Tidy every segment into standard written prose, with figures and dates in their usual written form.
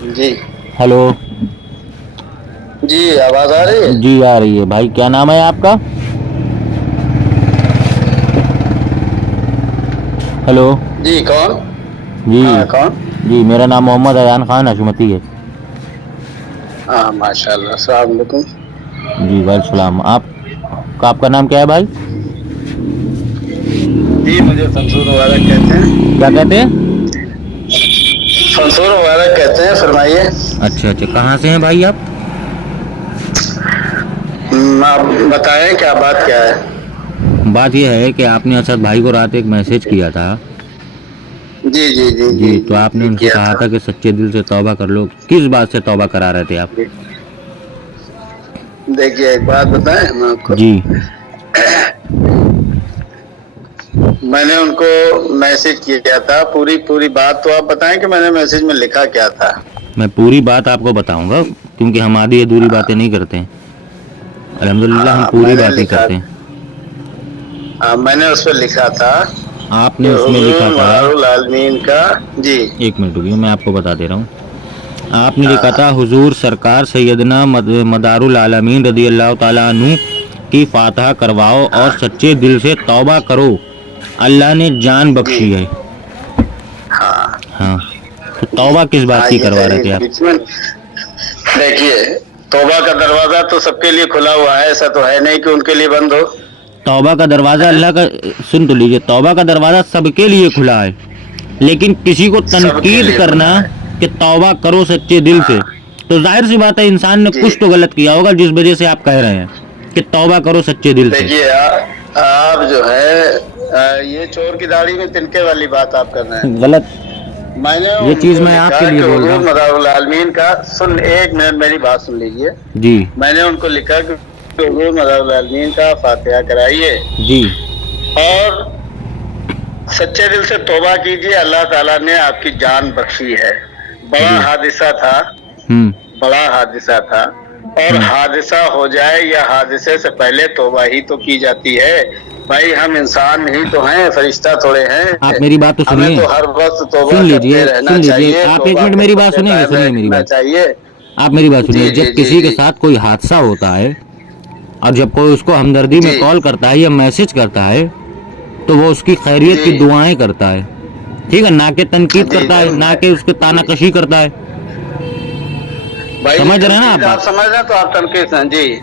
جی hello. جی آواز آ رہی ہے. جی آ رہی ہے بھائی. کیا نام ہے آپ کا؟ ہلو. جی کون؟ جی ہاں کون؟ جی میرا نام محمد ایان خان حشمتی ہے. ہاں ماشاء اللہ. السلام علیکم. جی وعلیکم السلام. آپ کا نام کیا ہے بھائی؟ جی مجھے منصور مبارک کہتے ہیں. کیا کہتے ہیں؟ منصور مبارک کہتے ہیں. فرمائیے. اچھا اچھا. کہاں سے ہیں بھائی آپ؟ آپ بتائیں کیا بات کیا ہے. بات یہ ہے کہ آپ نے اسد بھائی کو رات ایک میسج کیا تھا. جی جی جی جی تو جی آپ نے جی ان سے کیا کہا تھا کہ سچے دل سے توبہ کر لو. کس بات سے توبہ کرا رہے تھے آپ؟ جی دیکھیے ایک بات بتائیں ہم آپ کو. جی میں نے ان کو میسج کیا تھا. پوری بات تو آپ بتائیں کہ میں نے میسج میں لکھا کیا تھا. میں پوری بات آپ کو بتاؤں گا کیونکہ ہم آدھی ادھوری باتیں نہیں کرتے ہیں. الحمد للہ ہم ہاں پوری بات ہی کرتے ہیں. ہاں میں نے اس پہ لکھا تھا آپ کہ نے اس میں حضور لکھا تھا. مدار العالمین کا. جی ایک منٹ رکیے میں آپ کو بتا دے رہا ہوں. آپ نے ہاں لکھا تھا حضور سرکار سیدنا مدار العالمین رضی اللہ تعالیٰ عنہ کی فاتحہ کرواؤ اور ہاں سچے دل سے توبہ کرو. اللہ نے جان جی بخشی ہے. ہاں ہاں تو توبہ کس بات ہاں کی یہ کروا رہے تھے آپ؟ بیچ میں دیکھیے توبہ کا دروازہ تو سب کے لیے کھلا ہوا ہے. ایسا تو ہے نہیں کہ ان کے لیے بند ہو. توبہ کا دروازہ اللہ کا سن تو لیجیے. توبہ کا دروازہ سب کے لیے کھلا ہے لیکن کسی کو سب کے تنقید لیے کرنا کھلا ہے. کہ توبہ کرو سچے دل ہاں سے تو ظاہر سی بات ہے انسان نے جی کچھ تو غلط کیا ہوگا جس وجہ سے آپ کہہ رہے ہیں کہ توبہ کرو سچے دل سے. دیکھیے آپ جو ہے یہ چور کی داڑھی میں تنکے والی بات آپ کر رہے ہیں. غلط. میں نے یہ ان چیز کو میں آپ لکھا کے لیے کہ بول رہا حضور ہوں. مدار العالمین کا ایک منٹ میری بات سن لیجیے. جی میں نے ان کو لکھا کہ حضور مدار العالمین کا فاتحہ کرائیے جی اور سچے دل سے توبہ کیجیے. اللہ تعالیٰ نے آپ کی جان بخشی ہے. بڑا جی حادثہ تھا. ہوں بڑا حادثہ تھا. اور ہوں حادثہ ہو جائے یا حادثے سے پہلے توبہ ہی تو کی جاتی ہے. بھائی ہم انسان ہی تو ہیں. فرشتہ تھوڑے ہیں. آپ میری بات تو ہمیں سنیے. تو ہر وقت توبہ سن کرتے لیجئے رہنا سن لیجئے چاہیے. آپ ایک توبہ منٹ میری بات کرتے سنیں گے. قائم سنیے میری رہنا بات. چاہیے. آپ میری بات جی سنیے. جی جب جی کسی کے جی ساتھ کوئی حادثہ ہوتا ہے اور جب کوئی اس کو ہمدردی میں جی کال کرتا ہے یا میسج کرتا ہے تو وہ اس کی خیریت کی جی دعائیں کرتا ہے. ٹھیک ہے. نہ کہ تنقید جی کرتا ہے نہ کہ اس کے تانہ جی کشی کرتا ہے. بھائی سمجھ رہے ہیں نا تنقید بات. آپ سمجھ رہے ہیں تو آپ تنقید ہیں. جی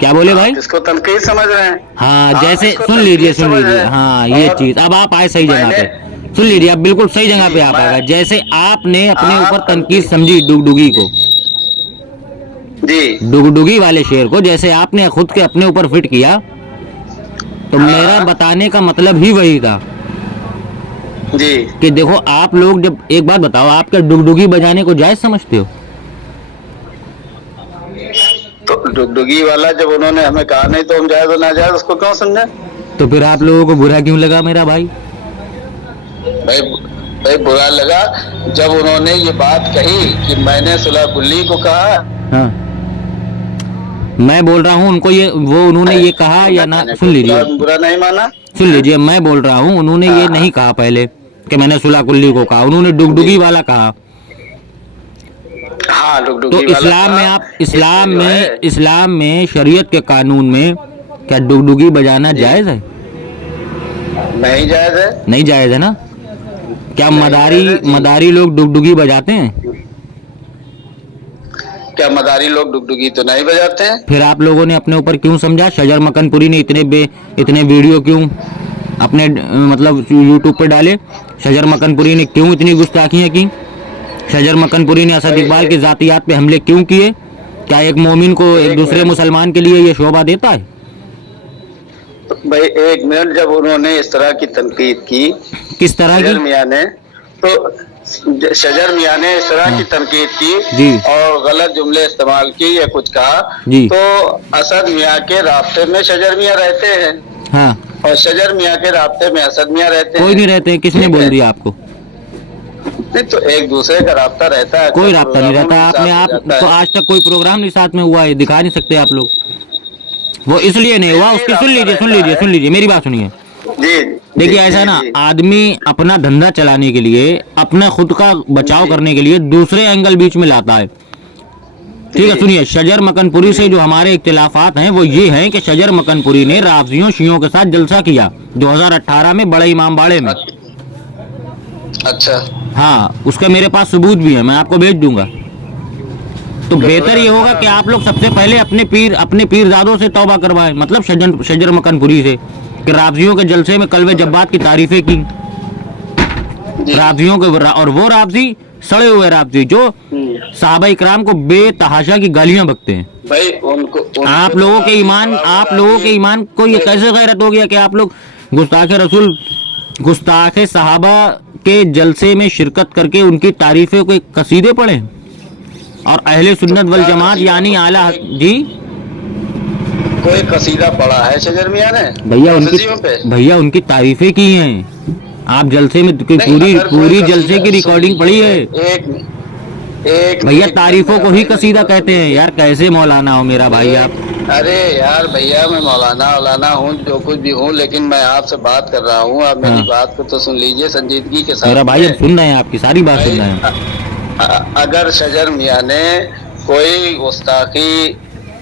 کیا بولے بھائی؟ آپ اس کو تنقید سمجھ رہے ہیں. ہاں آپ جیسے اس کو سن لیجئے تنقید سن سمجھ رہے لیجئے. ہاں ہیں یہ اور چیز اب آپ آئے صحیح میں جگہ نے پہ. سن لیجئے آپ بالکل صحیح جگہ پہ جی آپ میں آئے گا. جیسے آپ نے اپنے اوپر آپ تنقید سمجھی ڈگڈگی کو. جی ڈگڈگی والے شعر کو جیسے آپ نے خود کے اپنے اوپر فٹ کیا تو ہاں میرا ہاں بتانے کا مطلب ہی وہی تھا جی کہ دیکھو آپ لوگ جب ایک بات بتاؤ آپ کے ڈگڈگی بجانے کو جائز سمجھتے ہو؟ تو ڈگڈگی والا جب انہوں نے ہمیں کہا نہیں تو ہم جائز اور ناجائز اس کو کیوں سمجھیں. تو پھر آپ لوگوں کو برا کیوں لگا میرا بھائی؟ بھائی برا لگا جب انہوں نے یہ بات کہی کہ میں نے صلح کلی کو کہا ہاں میں بول رہا ہوں ان کو وہ انہوں نے یہ کہا یا نہ. میں نے سن کوئی لیجئے برا نہیں مانا. سن لیجئے میں بول رہا ہوں انہوں نے ہاں یہ ہاں نہیں کہا پہلے کہ میں نے صلح کلی کو کہا. انہوں نے جی ڈگڈگی والا کہا. ہاں تو ڈگڈگی والا اسلام کہا میں آپ اس لیے جو ہے اسلام میں شریعت کے قانون میں کیا ڈگڈگی بجانا جی جائز ہے؟ نہیں جائز ہے. نہیں جائز ہے نا. کیا نہیں جائز ہے. جی مداری لوگ ڈگڈگی بجاتے ہیں؟ کیا مداری لوگ ڈگڈگی تو نہیں بجاتے ہیں. پھر آپ لوگوں نے اپنے اوپر کیوں سمجھا؟ شجر مکن پوری نے اتنے ویڈیو کیوں اپنے مطلب یوٹیوب پہ ڈالے؟ شجر مکن پوری نے کیوں اتنی گستاخیاں کی؟ شجر مکن پوری نے اسد بھائی اقبال کی ذاتیات پہ حملے کیوں کیے؟ کیا ایک مومن کو ایک دوسرے منٹ مسلمان کے لیے یہ شعبہ دیتا ہے؟ بھائی ایک منٹ جب انہوں نے اس طرح کی تنقید کی کس طرح کی؟ شجر میاں نے تو شجر میاں نے اس طرح ہاں کی تنقید کی جی اور غلط جملے استعمال کی یا کچھ کہا جی تو اسد میاں کے رابطے میں شجر میاں رہتے ہیں ہاں اور شجر میاں کے رابطے میں اسد میاں رہتے کوئی ہیں. نہیں رہتے. کس نے ٹھیک ہے. بول دیا آپ کو؟ نہیں تو ایک دوسرے کا رابطہ رہتا ہے. اکثر کوئی رابطہ نہیں پروگراموں رہتا. میں بھی آپ نے ساتھ ہو آپ جاتا تو ہے. آج تک کوئی پروگرام نہیں ساتھ میں ہوا ہے دکھا نہیں سکتے آپ لوگ. وہ اس لیے نہیں پھر ہوا. اس بھی کی سن رابطہ لیجئے رہتا ہے. میری بات سنیے. जी देखिए ऐसा ना, जी। आदमी अपना धंधा चलाने के लिए, अपना खुद का बचाव करने के लिए दूसरे एंगल बीच में लाता है। ठीक है, जी। सुनिए, शजर मकनपुरी से जो हमारे इख्तिलाफात हैं वो ये हैं कि शजर मकनपुरी ने राफजियों शियों के साथ जलसा किया 2018 में बड़े इमाम बाड़े में। अच्छा, हाँ, उसके मेरे पास सबूत भी है, मैं आपको भेज दूंगा। तो बेहतर ये होगा कि आप लोग सबसे पहले अपने पीरजादों से तौबा करवाएं, मतलब शजर मकनपुरी से, कि राफजियों के जलसे में कल्वे जब्बात की तारीफें की। राफजियों के, और वो राफजी सड़े हुए राफजी जो साहबा इकराम को बेतहाशा की गालियां बकते हैं। भाई उनको आप लोगों के ईमान को ये कैसे गैरत हो गया कि आप लोग गुस्ताखे रसूल, गुस्ताखे सहाबा के जलसे में शिरकत करके उनकी तारीफों के कसीदे पढ़े, और अहले सुन्नत वल जमात यानी आला जी। कोई कसीदा पढ़ा है शजर मियां ने भैया उनकी तारीफें की हैं। आप जलसे में पूरी जलसे की रिकॉर्डिंग पढ़ी है। एक भैया तारीफों को ही कसीदा कहते हैं यार, कैसे मौलाना हो मेरा भाई आप। अरे यार भैया, मैं मौलाना हूँ, जो कुछ भी हूँ, लेकिन मैं आपसे बात कर रहा हूँ। आप मेरी बात को तो सुन लीजिए संजीदगी के साथ। मेरा भाई हम सुन रहे हैं, आपकी सारी बात सुन रहे हैं। अगर शजर मियां ने कोई गुस्ताखी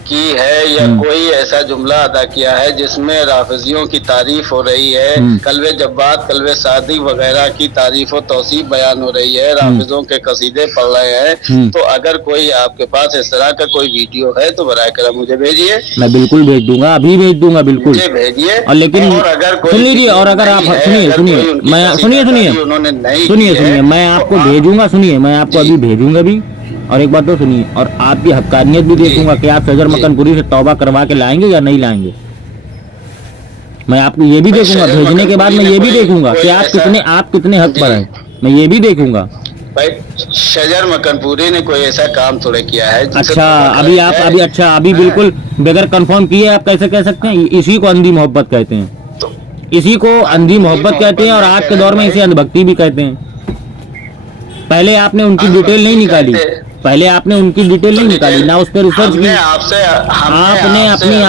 की है या कोई ऐसा जुमला अदा किया है जिसमें राफिजियों की तारीफ हो रही है, कल्वे जब्बात, कल्वे सादिक वगैरह की तारीफ और तौसीफ बयान हो रही है, राफिजों के कसीदे पढ़ रहे हैं, तो अगर कोई आपके पास इस तरह का कोई वीडियो है तो बराए करम मुझे भेजिए। मैं बिल्कुल भेज दूंगा, अभी भेज दूंगा, बिल्कुल मुझे भेजिए। और लेकिन अगर सुन लीजिए, और अगर आप सुनिए मैं आपको भेजूंगा, सुनिए मैं आपको अभी भेजूंगा भी। और एक बात तो सुनिए, और आपकी हक्कानियत भी देखूंगा कि आप शजर मकनपुरी से तौबा करवा के लाएंगे या नहीं लाएंगे। मैं आपको ये भी देखूंगा, भेजने के बाद मैं ये भी देखूंगा कि आप कितने हक पर हैं, मैं ये भी देखूंगा। भाई शजर मकनपुरी ने कोई ऐसा काम थोड़े किया है। अच्छा अभी बिल्कुल बगैर कंफर्म किए आप कैसे कह सकते हैं? इसी को अंधी मोहब्बत कहते हैं, इसी को अंधी मोहब्बत कहते हैं, और आज के दौर में इसे अंधभक्ति भी कहते हैं। पहले आपने उनकी डिटेल नहीं निकाली, ना उस पर रिसर्च की। आपने अपनी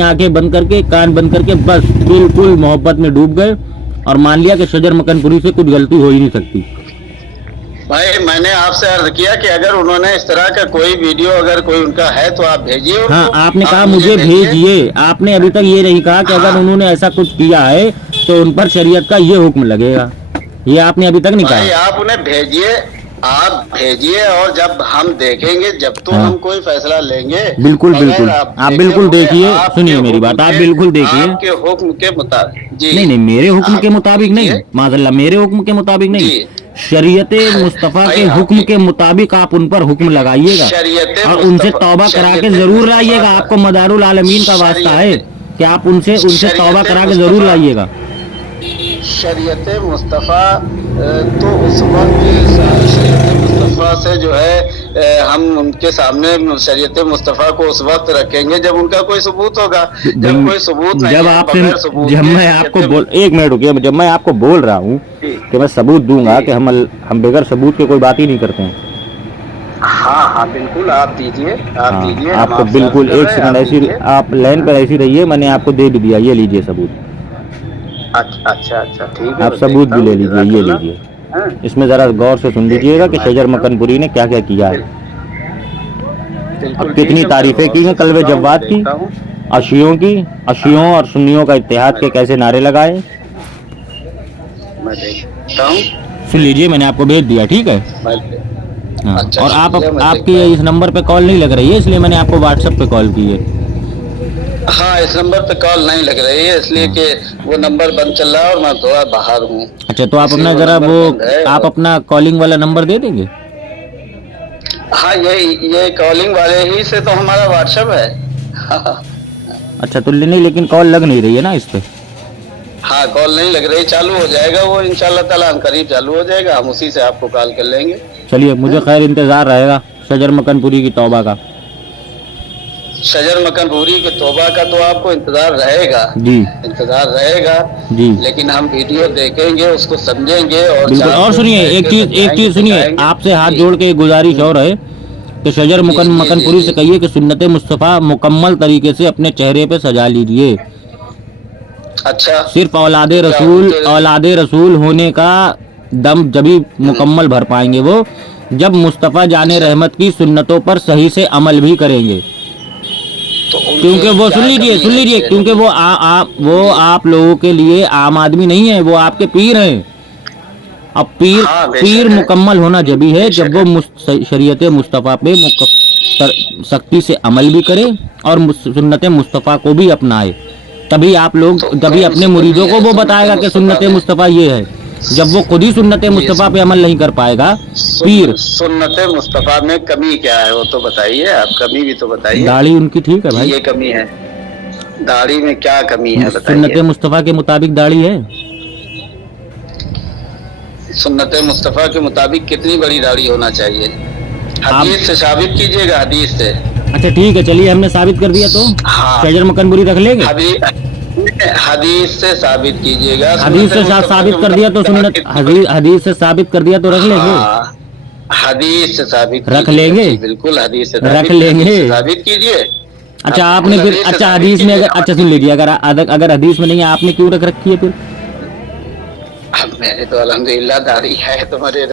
आंखें बंद करके कान बंद करके बस बिल्कुल मोहब्बत में डूब गए और मान लिया कि शजर मकनपुरी से कुछ गलती हो ही नहीं सकती। भाई मैंने आपसे अर्ज किया कि अगर उन्होंने इस तरह का कोई वीडियो अगर कोई उनका है तो आप भेजिए। हाँ, आपने कहा मुझे भेजिए, आपने अभी तक ये नहीं कहा कि अगर उन्होंने ऐसा कुछ किया है तो उन पर शरीयत का ये हुक्म लगेगा, ये आपने अभी तक नहीं कहा। आप उन्हें भेजिए, आप भेजिए, और जब हम देखेंगे, जब तो हम कोई फैसला लेंगे। बिल्कुल आप बिल्कुल देखिए, सुनिए मेरी बात, आप बिल्कुल देखिए आपके हुक्म के मुताबिक। नहीं मेरे हुक्म के मुताबिक नहीं, माज़अल्लाह मेरे हुक्म के मुताबिक नहीं, शरीयत मुस्तफा के हुक्म के मुताबिक आप उन पर हुक्म लगाइएगा और उनसे तौबा करा के जरूर लाइएगा। आपको मदारुल आलमीन का वास्ता है कि आप उनसे तौबा करा के जरूर लाइएगा। शरीयत मुस्तफ़ा तो उस वक्त शरीयत मुस्तफ़ा से जो है हम उनके सामने शरीयत मुस्तफ़ा को उस वक्त रखेंगे जब उनका कोई सबूत होगा। जब कोई सबूत नहीं, जब मैं आपको एक मिनट रुकिए, जब मैं आपको बोल रहा हूँ कि मैं सबूत दूंगा कि हम बगैर सबूत के कोई बात ही नहीं करते हैं। हाँ बिल्कुल, आप दीजिए आपको बिल्कुल एक सेकंड ऐसी आप लाइन पर ऐसी रहिए, मैंने आपको दे भी दिया, ये लीजिए सबूत। अच्छा ठीक है, आप सबूत भी ले लीजिए, ये लीजिए, इसमें जरा गौर से सुन लीजिएगा कि शजर मकनपुरी ने क्या क्या किया है, अब कितनी तारीफें की हैं कल्वे जव्वाद की, अशियों और सुन्नियों का इत्तेहाद के कैसे नारे लगाए। सुन लीजिए, मैंने आपको भेज दिया, ठीक है। हाँ, और आपकी इस नंबर पे कॉल नहीं लग रही है, इसलिए मैंने आपको व्हाट्सएप पे कॉल की है। हाँ, इस नंबर पे कॉल नहीं लग रही है, इसलिए कि वो नंबर बंद चल रहा है और मैं थोड़ा बाहर हूँ। अच्छा, तो आप अपना जरा आप अपना कॉलिंग वाला नंबर दे देंगे। हाँ, ये कॉलिंग वाले ही से तो हमारा व्हाट्सएप है। अच्छा, तो नहीं, लेकिन कॉल लग नहीं रही है ना इस पे। हाँ, कॉल नहीं लग रही, चालू हो जाएगा वो इंशाल्लाह ताला, करीब चालू हो जाएगा, हम उसी से आपको कॉल कर लेंगे। चलिए, मुझे खैर इंतजार रहेगा शजर मकनपुरी की तौबा का। शजर मकनपुरी के तौबा का तो आपको इंतजार रहेगा जी, इंतजार रहेगा जी, लेकिन हम वीडियो देखेंगे, उसको समझेंगे। और सुनिए, एक चीज सुनिए, आपसे हाथ जोड़ के गुजारिश और है कि शजर मकनपुरी से कहिए कि सुन्नत मुस्तफ़ा मुकम्मल तरीके से अपने चेहरे पे सजा लीजिए। अच्छा, सिर्फ औलादे रसूल होने का दम जभी मुकम्मल भर पाएंगे वो, जब मुस्तफ़ा जाने रहमत की सुन्नतों पर सही से अमल भी करेंगे। तो उनके क्योंकि वो क्या सुन लीजिए कमी है कि क्योंकि वो आप लोगों के लिए आम आदमी नहीं है, वो आपके पीर हैं। अब हाँ बेशक पीर है, मुकम्मल होना जभी है बेशक जब वो शरीयत मुस्तफ़ा पे सख्ती से अमल भी करे और सुन्नत मुस्तफ़ा को भी अपनाए। तभी आप लोग तो तभी कौन अपने सी मुरीदों कमी को है वो सुन्नत बताएगा कि मुस्तफा सुन्नत में? मुस्तफ़ा ये है, जब वो खुद ही सुन्नत मुस्तफ़ा पे अमल नहीं कर पाएगा। पीर सुन्नत मुस्तफा में कमी क्या है वो तो बताइए, आप कमी भी तो बताइए दाढ़ी उनकी ठीक है कि भाई, ये कमी है। दाढ़ी में क्या कमी है सुन्नत बताइए। मुस्तफ़ा के मुताबिक दाढ़ी है। सुन्नत मुस्तफा के मुताबिक कितनी बड़ी दाढ़ी होना चाहिए? आप हदीस से साबित कीजिएगा, हदीस से। अच्छा ठीक है, चलिए हमने साबित कर दिया, तो हाँ, शजर मकनपुरी रख लेंगे। हदीस से साबित कीजिएगा। हदीस से साबित कर दिया तो सुन्नत, हदीस से साबित कर दिया तो रख लेंगे। हाँ, हदीस से साबित रख कीजिएगा। लेंगे, जी बिल्कुल, हदीस से रख लेंगे। हदीस से साबित कीजिए। अच्छा आप आपने फिर, हदीस से अच्छा साबित हदीस में कीजिए। अच्छा सुन लीजिए, अगर हदीस में नहीं है, आपने क्यों रख रखी है फिर? अब मैंने तो अल्हम्दुलिल्लाह दाढ़ी है तुम्हारे